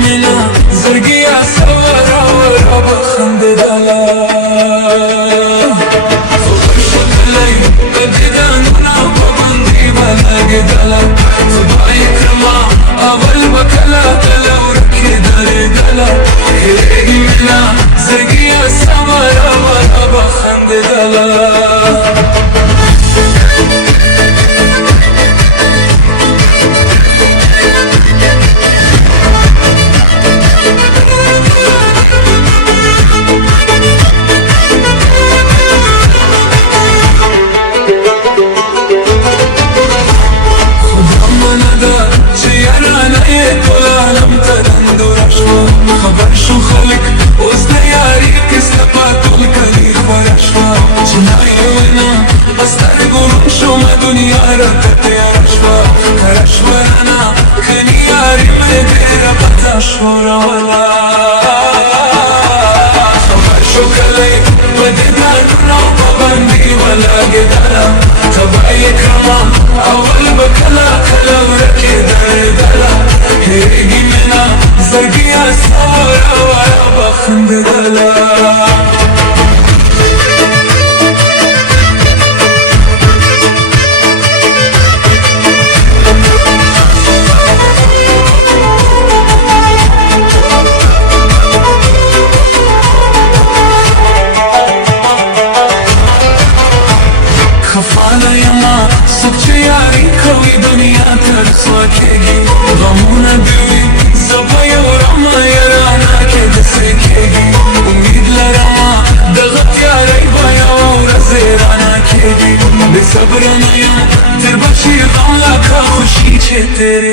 منا زرگیا سوارا ورا بخنده دلا خوش دلی بدیدنونا پابندی بلگ دلا صبای کرما اول بکلا دلا ورکی داری دلا هیرگی منا زرگیا سوارا ورا بخنده دلا خبر شو خلق وسط یاری کس تبادل کلی خبرش با چنای ونا استر گرم شما دنیا را تیارش با کرش ورنا کنی یاری من تیرا پتاش ورا ولا خبر شو کلی بدیدن را پابندی ولا گدالا تبعی کرما اول بکلا کلا ورکی در دلا هیگی منا زرگیا سوارا ورا بخنده دلا خفانا یما سکچه یاری کوی دنیا ترخوا کهگی غمونا دوی زبای ورما یرانا که دسته کهگی امید لرما دغت یاری بایا ورا زیرانا کهگی بی صبرنا یا تر بچی غم لکا خوشی چه تیره